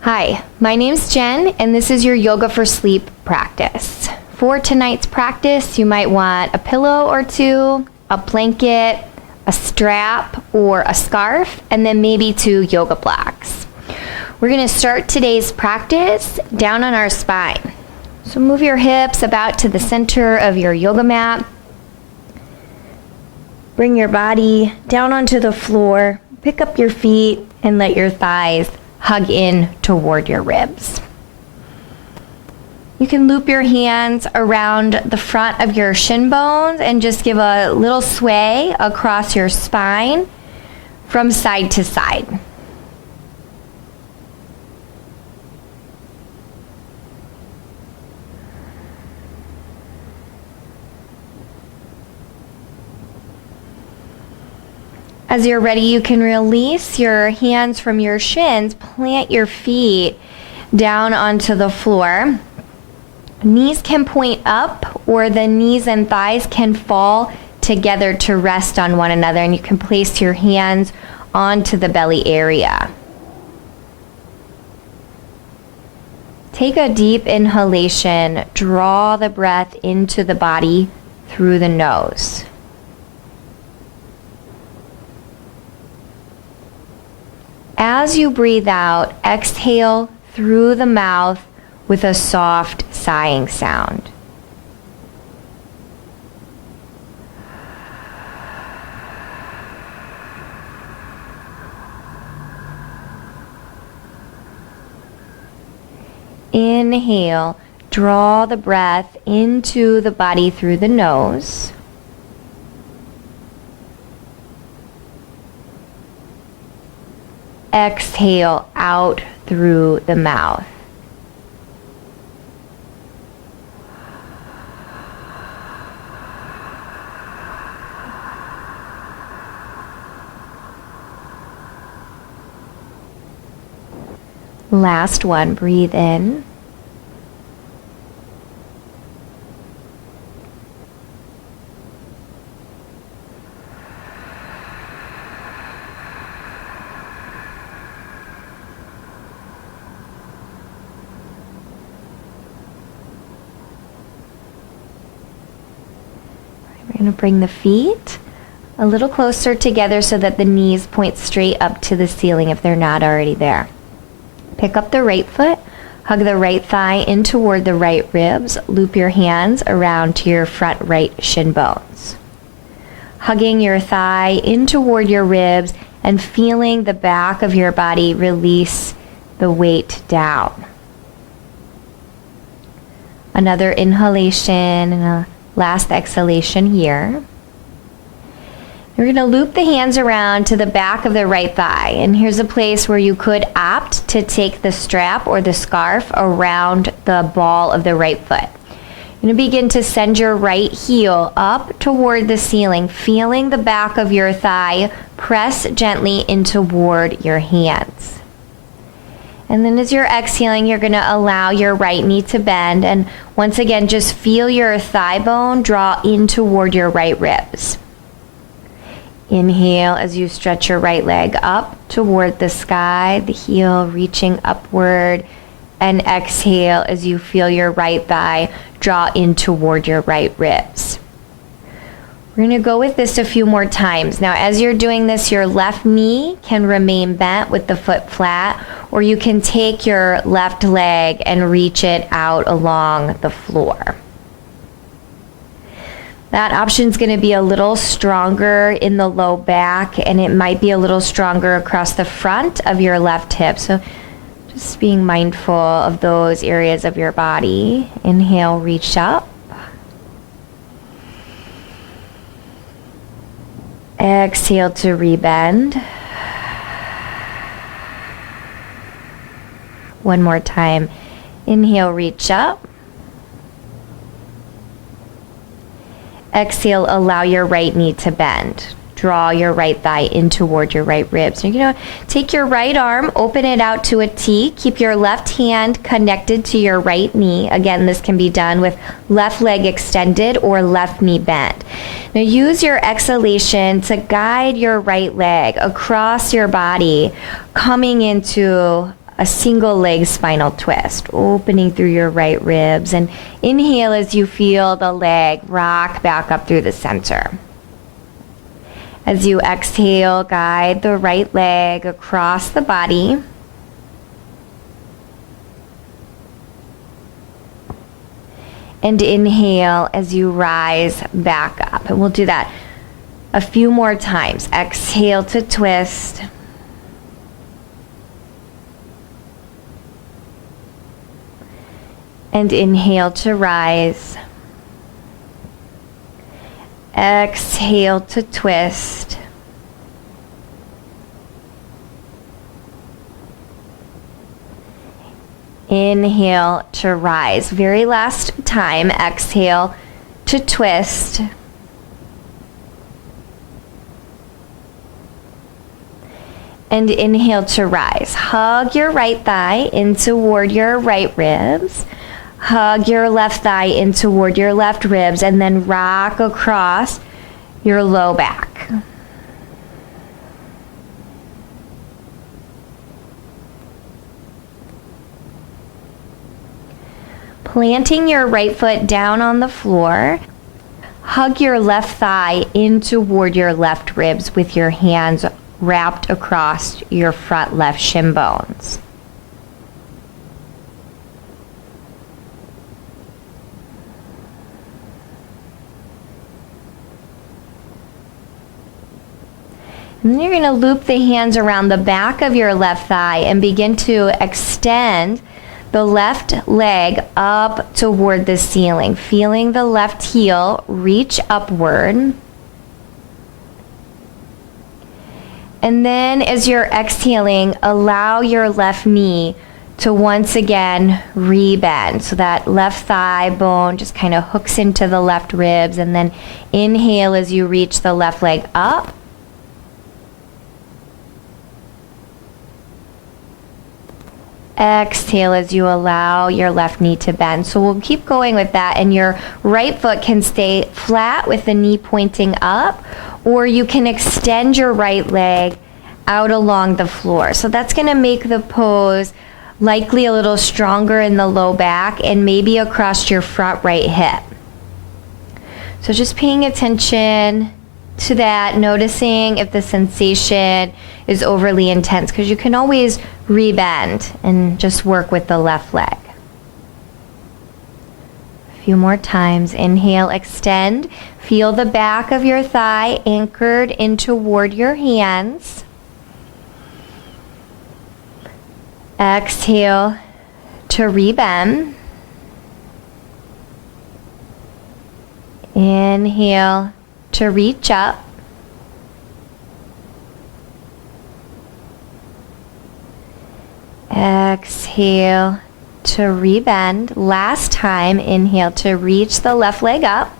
Hi, my name's Jen, and this is your Yoga for Sleep practice. For tonight's practice, you might want a pillow or two, a blanket, a strap, or a scarf, and then maybe 2 yoga blocks. We're going to start today's practice down on our spine. So move your hips about to the center of your yoga mat. Bring your body down onto the floor, pick up your feet, and let your thighs hug in toward your ribs. You can loop your hands around the front of your shin bones and just give a little sway across your spine from side to side. As you're ready, you can release your hands from your shins, plant your feet down onto the floor. Knees can point up, or the knees and thighs can fall together to rest on one another, and you can place your hands onto the belly area. Take a deep inhalation, draw the breath into the body through the nose. As you breathe out, exhale through the mouth with a soft sighing sound. Inhale, draw the breath into the body through the nose. Exhale out through the mouth. Last one, breathe in. We're going to bring the feet a little closer together so that the knees point straight up to the ceiling if they're not already there. Pick up the right foot, hug the right thigh in toward the right ribs, loop your hands around to your front right shin bones. Hugging your thigh in toward your ribs and feeling the back of your body release the weight down. Another inhalation and a last exhalation here. We're going to loop the hands around to the back of the right thigh. And here's a place where you could opt to take the strap or the scarf around the ball of the right foot. You're going to begin to send your right heel up toward the ceiling, feeling the back of your thigh press gently in toward your hands. And then as you're exhaling, you're going to allow your right knee to bend. And once again, just feel your thigh bone draw in toward your right ribs. Inhale as you stretch your right leg up toward the sky, the heel reaching upward. And exhale as you feel your right thigh draw in toward your right ribs. We're going to go with this a few more times. Now, as you're doing this, your left knee can remain bent with the foot flat, or you can take your left leg and reach it out along the floor. That option is going to be a little stronger in the low back, and it might be a little stronger across the front of your left hip. So just being mindful of those areas of your body. Inhale, reach up. Exhale to rebend. One more time. Inhale, reach up. Exhale, allow your right knee to bend. Draw your right thigh in toward your right ribs. You're going to take your right arm, open it out to a T. Keep your left hand connected to your right knee. Again, this can be done with left leg extended or left knee bent. Now use your exhalation to guide your right leg across your body, coming into a single leg spinal twist, opening through your right ribs. And inhale as you feel the leg rock back up through the center. As you exhale, guide the right leg across the body. And inhale as you rise back up. And we'll do that a few more times. Exhale to twist. And inhale to rise. Exhale to twist. Inhale to rise. Very last time, exhale to twist. And inhale to rise. Hug your right thigh in toward your right ribs. Hug your left thigh in toward your left ribs, and then rock across your low back. Planting your right foot down on the floor, hug your left thigh in toward your left ribs with your hands wrapped across your front left shin bones. And then you're going to loop the hands around the back of your left thigh and begin to extend the left leg up toward the ceiling, feeling the left heel reach upward. And then as you're exhaling, allow your left knee to once again rebend. So that left thigh bone just kind of hooks into the left ribs, and then inhale as you reach the left leg up. Exhale as you allow your left knee to bend. So we'll keep going with that, and your right foot can stay flat with the knee pointing up, or you can extend your right leg out along the floor. So that's going to make the pose likely a little stronger in the low back and maybe across your front right hip. So just paying attention to that, noticing if the sensation is overly intense, because you can always rebend and just work with the left leg. A few more times. Inhale, extend. Feel the back of your thigh anchored in toward your hands. Exhale to rebend. Inhale to reach up. Exhale to rebend. Last time, inhale to reach the left leg up.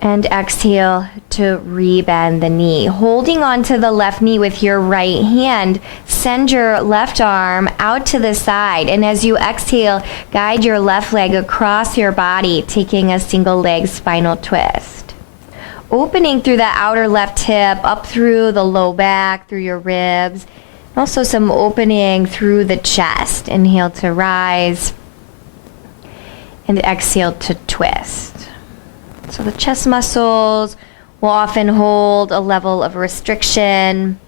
And exhale to rebend the knee. Holding onto the left knee with your right hand, send your left arm out to the side. And as you exhale, guide your left leg across your body, taking a single leg spinal twist. Opening through the outer left hip, up through the low back, through your ribs. Also some opening through the chest. Inhale to rise. And exhale to twist. So the chest muscles will often hold a level of restriction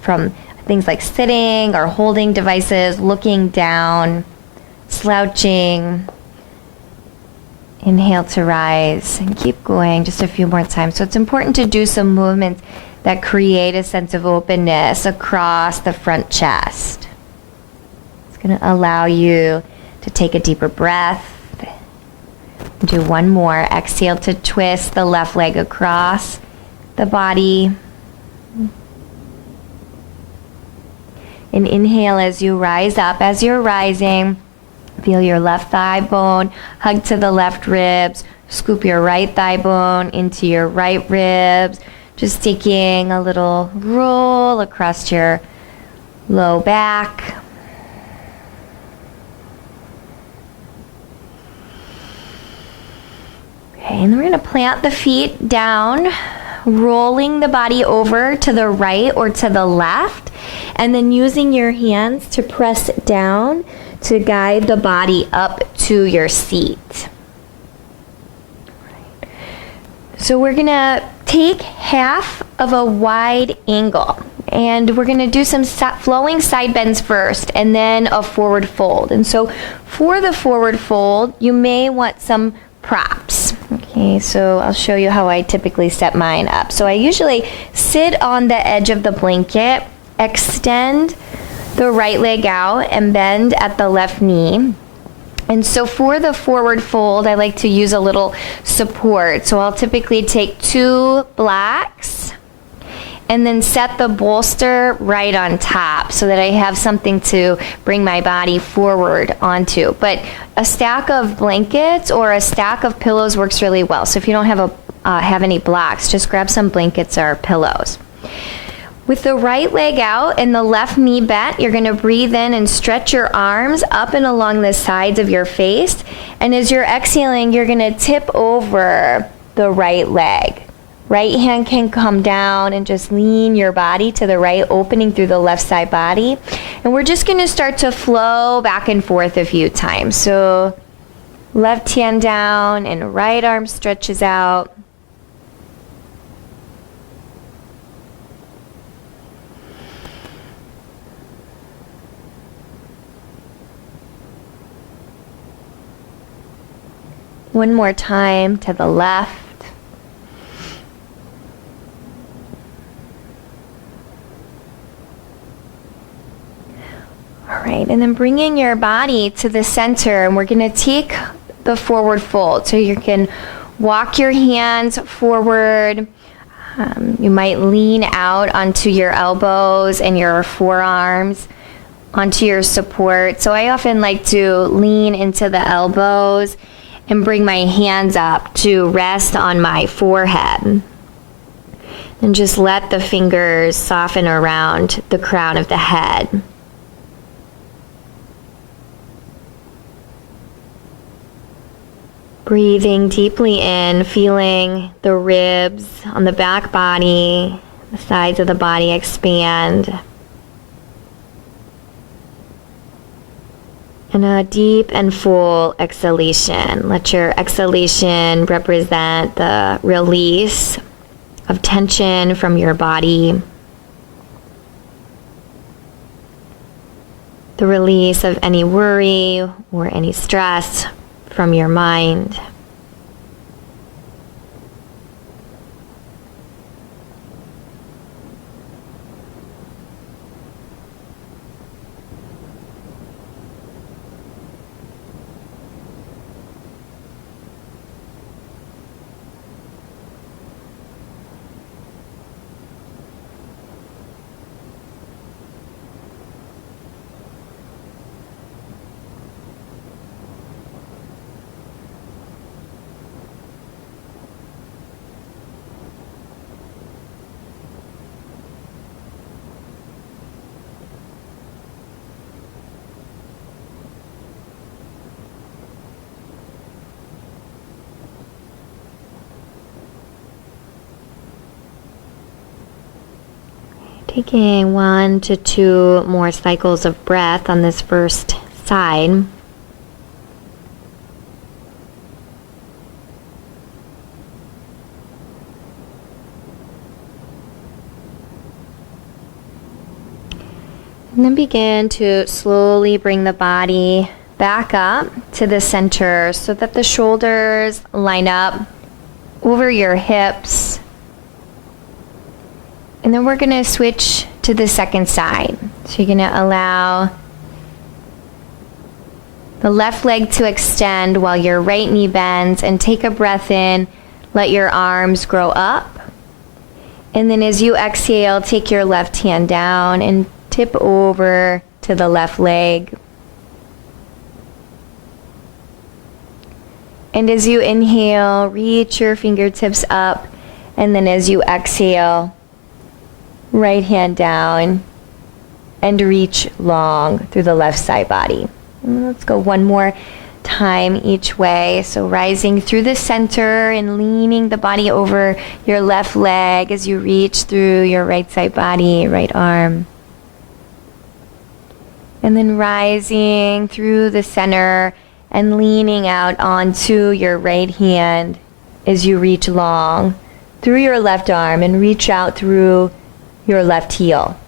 from things like sitting or holding devices, looking down, slouching. Inhale to rise and keep going just a few more times. So it's important to do some movements that create a sense of openness across the front chest. It's going to allow you to take a deeper breath. Do one more. Exhale to twist the left leg across the body. And inhale as you rise up. As you're rising, feel your left thigh bone hug to the left ribs. Scoop your right thigh bone into your right ribs. Just taking a little roll across your low back. Okay, and then we're going to plant the feet down rolling the body over to the right or to the left, and then using your hands to press down to guide the body up to your seat. So we're gonna take half of a wide angle, and we're gonna do some flowing side bends first and then a forward fold. And so for the forward fold, you may want some props. Okay, so I'll show you how I typically set mine up. So I usually sit on the edge of the blanket, extend the right leg out, and bend at the left knee. And so for the forward fold, I like to use a little support. So I'll typically take 2 blocks and then set the bolster right on top so that I have something to bring my body forward onto. But a stack of blankets or a stack of pillows works really well. So if you don't have any blocks, just grab some blankets or pillows. With the right leg out and the left knee bent, you're going to breathe in and stretch your arms up and along the sides of your face. And as you're exhaling, you're going to tip over the right leg. Right hand can come down and just lean your body to the right, opening through the left side body. And we're just going to start to flow back and forth a few times. So left hand down and right arm stretches out. One more time to the left. All right, and then bringing your body to the center, and we're going to take the forward fold. So you can walk your hands forward. You might lean out onto your elbows and your forearms onto your support. So I often like to lean into the elbows and bring my hands up to rest on my forehead. And just let the fingers soften around the crown of the head. Breathing deeply in, feeling the ribs on the back body, the sides of the body expand. And a deep and full exhalation. Let your exhalation represent the release of tension from your body, the release of any worry or any stress from your mind. Taking 1 to 2 more cycles of breath on this first side. And then begin to slowly bring the body back up to the center so that the shoulders line up over your hips. And then we're going to switch to the second side. So you're going to allow the left leg to extend while your right knee bends, and take a breath in. Let your arms grow up. And then as you exhale, take your left hand down and tip over to the left leg. And as you inhale, reach your fingertips up. And then as you exhale, right hand down and reach long through the left side body. And let's go one more time each way. So rising through the center and leaning the body over your left leg as you reach through your right side body, right arm. And then rising through the center and leaning out onto your right hand as you reach long through your left arm and reach out through your left heel.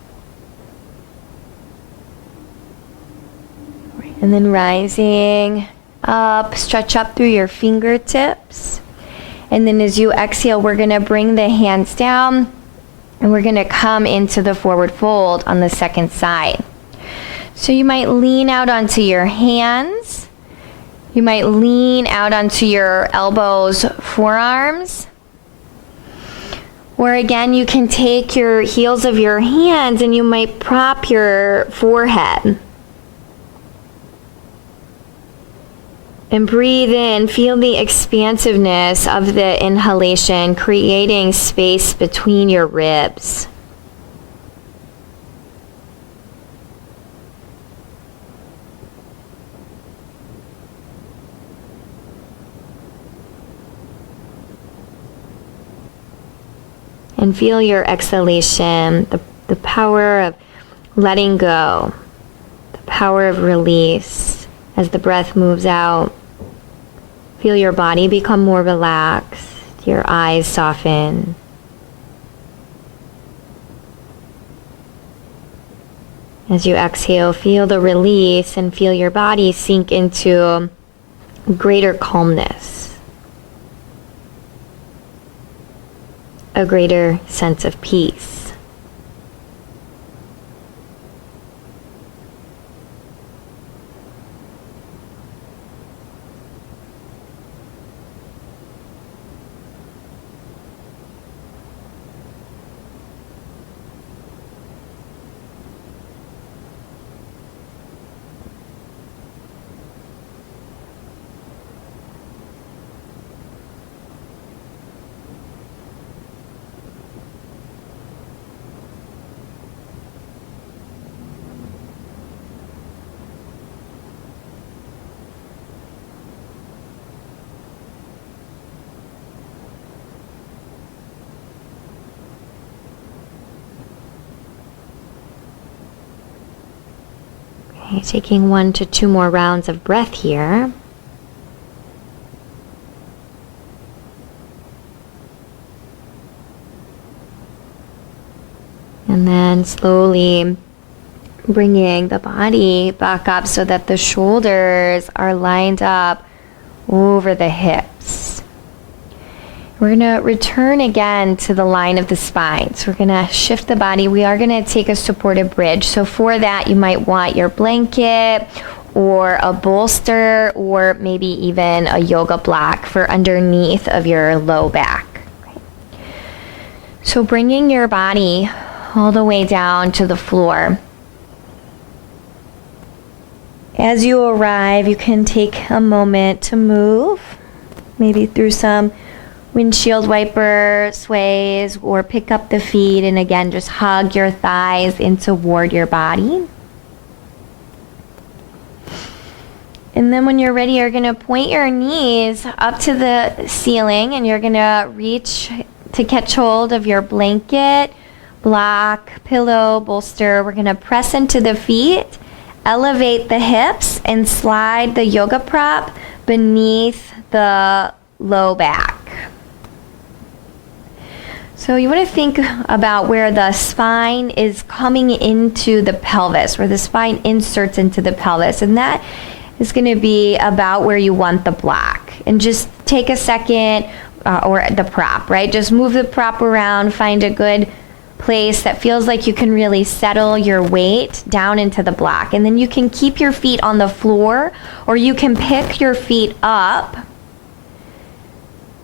And then rising up, stretch up through your fingertips. And then as you exhale, we're going to bring the hands down and we're going to come into the forward fold on the second side. So you might lean out onto your hands. You might lean out onto your elbows, forearms. Or again, you can take your heels of your hands and you might prop your forehead. And breathe in, feel the expansiveness of the inhalation, creating space between your ribs. And feel your exhalation, the power of letting go, the power of release as the breath moves out. Feel your body become more relaxed, your eyes soften. As you exhale, feel the release and feel your body sink into greater calmness, a greater sense of peace. Okay, taking 1 to 2 more rounds of breath here. And then slowly bringing the body back up so that the shoulders are lined up over the hips. We're going to return again to the line of the spine. So we're going to shift the body. We are going to take a supported bridge. So for that, you might want your blanket or a bolster or maybe even a yoga block for underneath of your low back. So bringing your body all the way down to the floor. As you arrive, you can take a moment to move, maybe through some windshield wiper sways, or pick up the feet and again just hug your thighs in toward your body. And then when you're ready, you're going to point your knees up to the ceiling and you're going to reach to catch hold of your blanket, block, pillow, bolster. We're going to press into the feet, elevate the hips, and slide the yoga prop beneath the low back. So you want to think about where the spine is coming into the pelvis, where the spine inserts into the pelvis, and that is going to be about where you want the block. And just take a second, or the prop, right? Just move the prop around, find a good place that feels like you can really settle your weight down into the block. And then you can keep your feet on the floor, or you can pick your feet up.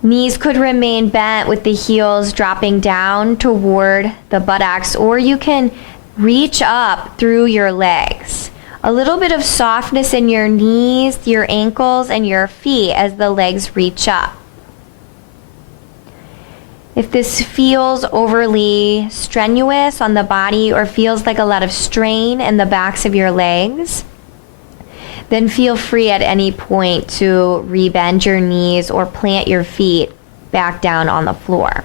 Knees could remain bent with the heels dropping down toward the buttocks, or you can reach up through your legs. A little bit of softness in your knees, your ankles, and your feet as the legs reach up. If this feels overly strenuous on the body or feels like a lot of strain in the backs of your legs, Then feel free at any point to rebend your knees or plant your feet back down on the floor.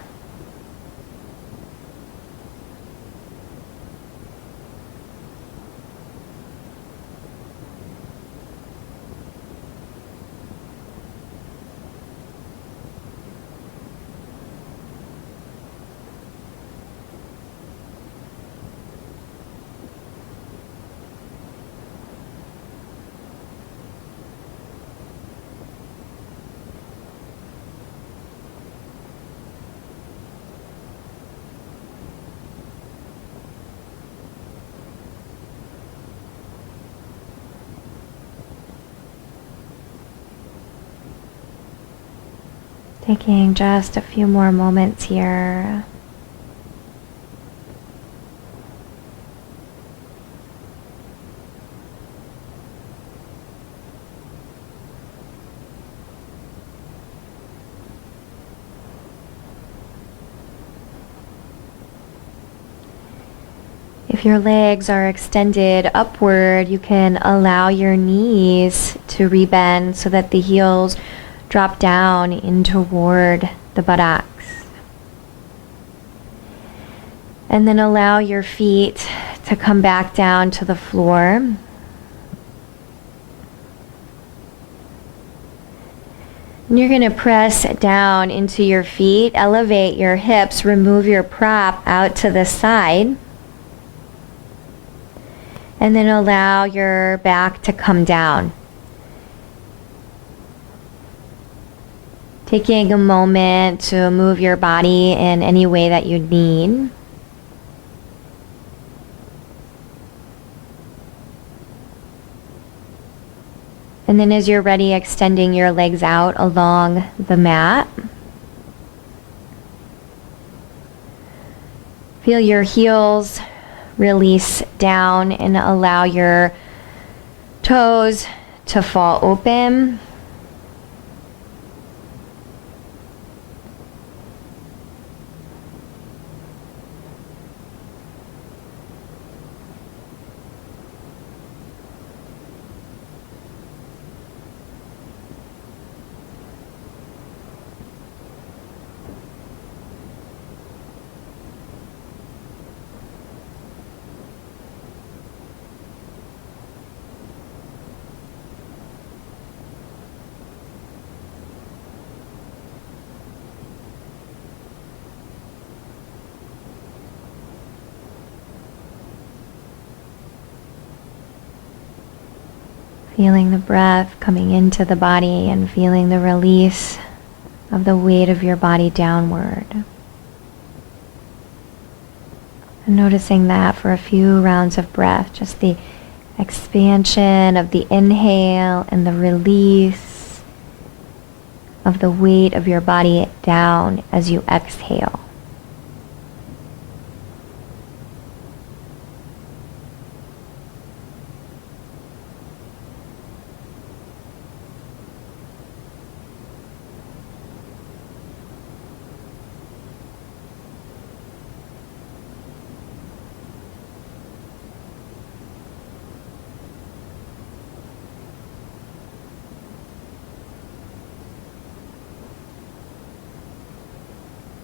Taking just a few more moments here. If your legs are extended upward, you can allow your knees to rebend so that the heels drop down in toward the buttocks. And then allow your feet to come back down to the floor. And you're going to press down into your feet, elevate your hips, remove your prop out to the side. And then allow your back to come down. Taking a moment to move your body in any way that you need. And then as you're ready, extending your legs out along the mat. Feel your heels release down and allow your toes to fall open. Feeling the breath coming into the body and feeling the release of the weight of your body downward. And noticing that for a few rounds of breath, just the expansion of the inhale and the release of the weight of your body down as you exhale.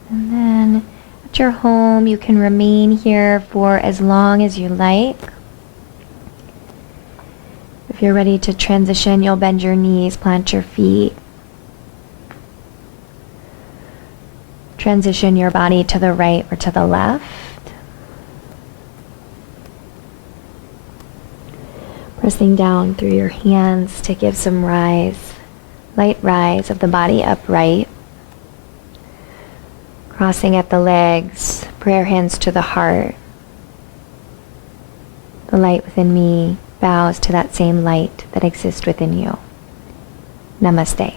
And then at your home, you can remain here for as long as you like. If you're ready to transition, you'll bend your knees, plant your feet. Transition your body to the right or to the left. Pressing down through your hands to give some rise, light rise of the body upright. Crossing at the legs, prayer hands to the heart. The light within me bows to that same light that exists within you. Namaste.